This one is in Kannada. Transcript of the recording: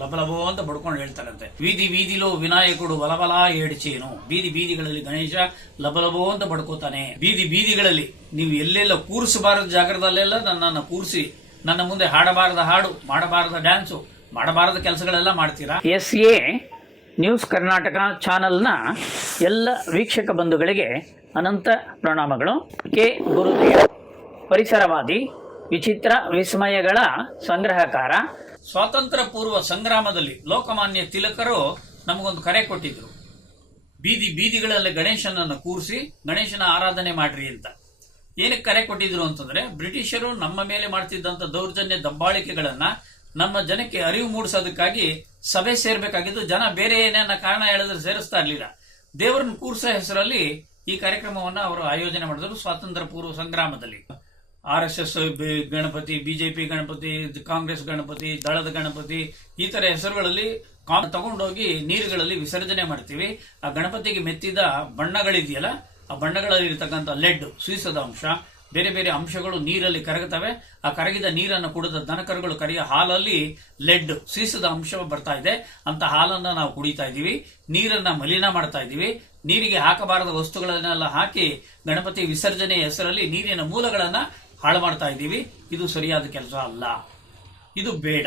ಲಬಲಬೋ ಅಂತ ಬಡ್ಕೊಂಡು ಹೇಳ್ತಾರಂತೆ. ಬೀದಿ ಬೀದಿಲೋ ವಿನಾಯಕುಡು ಬಲಬಲ ಏಡ್ಚೇನು. ಬೀದಿ ಬೀದಿಗಳಲ್ಲಿ ಗಣೇಶ ಲಬಲಬೋ ಅಂತ ಬಡ್ಕೋತಾನೆ. ಬೀದಿ ಬೀದಿಗಳಲ್ಲಿ ನೀವು ಎಲ್ಲೆಲ್ಲ ಕೂರಿಸಬಾರದ ಜಾಗದಲ್ಲೆಲ್ಲ ನನ್ನನ್ನು ಕೂರಿಸಿ, ನನ್ನ ಮುಂದೆ ಹಾಡಬಾರದ ಹಾಡು, ಮಾಡಬಾರದ ಡ್ಯಾನ್ಸು, ಮಾಡಬಾರದ ಕೆಲಸಗಳೆಲ್ಲ ಮಾಡ್ತೀರಾ? ಎಸ್ ಎ ನ್ಯೂಸ್ ಕರ್ನಾಟಕ ಚಾನೆಲ್ನ ಎಲ್ಲ ವೀಕ್ಷಕ ಬಂಧುಗಳಿಗೆ ಅನಂತ ಪ್ರಣಾಮಗಳು. ಕೆ. ಗುರುದೇವ್, ಪರಿಸರವಾದಿ, ವಿಚಿತ್ರ ವಿಸ್ಮಯಗಳ ಸಂಗ್ರಹಕಾರ ಸ್ವಾತಂತ್ರ್ಯ ಪೂರ್ವ ಸಂಗ್ರಾಮದಲ್ಲಿ ಲೋಕಮಾನ್ಯ ತಿಲಕರು ನಮಗೊಂದು ಕರೆ ಕೊಟ್ಟಿದ್ರು. ಬೀದಿ ಬೀದಿಗಳಲ್ಲಿ ಗಣೇಶನನ್ನು ಕೂರಿಸಿ ಗಣೇಶನ ಆರಾಧನೆ ಮಾಡ್ರಿ ಅಂತ. ಏನಕ್ಕೆ ಕರೆ ಕೊಟ್ಟಿದ್ರು ಅಂತಂದ್ರೆ ಬ್ರಿಟಿಷರು ನಮ್ಮ ಮೇಲೆ ಮಾಡ್ತಿದ್ದಂತ ದೌರ್ಜನ್ಯ ದಬ್ಬಾಳಿಕೆಗಳನ್ನ ನಮ್ಮ ಜನಕ್ಕೆ ಅರಿವು ಮೂಡಿಸೋದಕ್ಕಾಗಿ ಸಭೆ ಸೇರ್ಬೇಕಾಗಿದ್ದು ಜನ ಬೇರೆ ಏನೇನ ಕಾರಣ ಹೇಳಿದ್ರೆ ಸೇರಿಸ್ತಾ ಇರಲಿಲ್ಲ. ದೇವರನ್ನು ಕೂರ್ಸೋ ಹೆಸರಲ್ಲಿ ಈ ಕಾರ್ಯಕ್ರಮವನ್ನ ಅವರು ಆಯೋಜನೆ ಮಾಡಿದ್ರು ಸ್ವಾತಂತ್ರ್ಯ ಪೂರ್ವ ಸಂಗ್ರಾಮದಲ್ಲಿ. R S S Ganapati, BJP Ganapati, Congress Ganapati, ದಳದ ಗಣಪತಿ, ಈ ತರ ಹೆಸರುಗಳಲ್ಲಿ ತಗೊಂಡೋಗಿ ನೀರುಗಳಲ್ಲಿ ವಿಸರ್ಜನೆ ಮಾಡ್ತೀವಿ. ಆ ಗಣಪತಿಗೆ ಮೆತ್ತಿದ ಬಣ್ಣಗಳಿದೆಯಲ್ಲ, ಆ ಬಣ್ಣಗಳಲ್ಲಿ ಇರತಕ್ಕಂಥ ಲೆಡ್ ಸೀಸದ ಅಂಶ, ಬೇರೆ ಬೇರೆ ಅಂಶಗಳು ನೀರಲ್ಲಿ ಕರಗುತ್ತವೆ. ಆ ಕರಗಿದ ನೀರನ್ನು ಕುಡಿದ ದನಕರುಗಳು ಕರೆಯ ಹಾಲಲ್ಲಿ ಲೆಡ್ ಸೀಸದ ಅಂಶ ಬರ್ತಾ ಇದೆ. ಅಂತ ಹಾಲನ್ನ ನಾವು ಕುಡಿತಾ ಇದ್ದೀವಿ. ನೀರನ್ನ ಮಲಿನ ಮಾಡ್ತಾ ಇದ್ದೀವಿ. ನೀರಿಗೆ ಹಾಕಬಾರದ ವಸ್ತುಗಳನ್ನೆಲ್ಲ ಹಾಕಿ ಗಣಪತಿ ವಿಸರ್ಜನೆ ಹೆಸರಲ್ಲಿ ನೀರಿನ ಮೂಲಗಳನ್ನ ಹಾಳು ಮಾಡ್ತಾ ಇದ್ದೀವಿ. ಇದು ಸರಿಯಾದ ಕೆಲಸ ಅಲ್ಲ. ಇದು ಬೇಡ.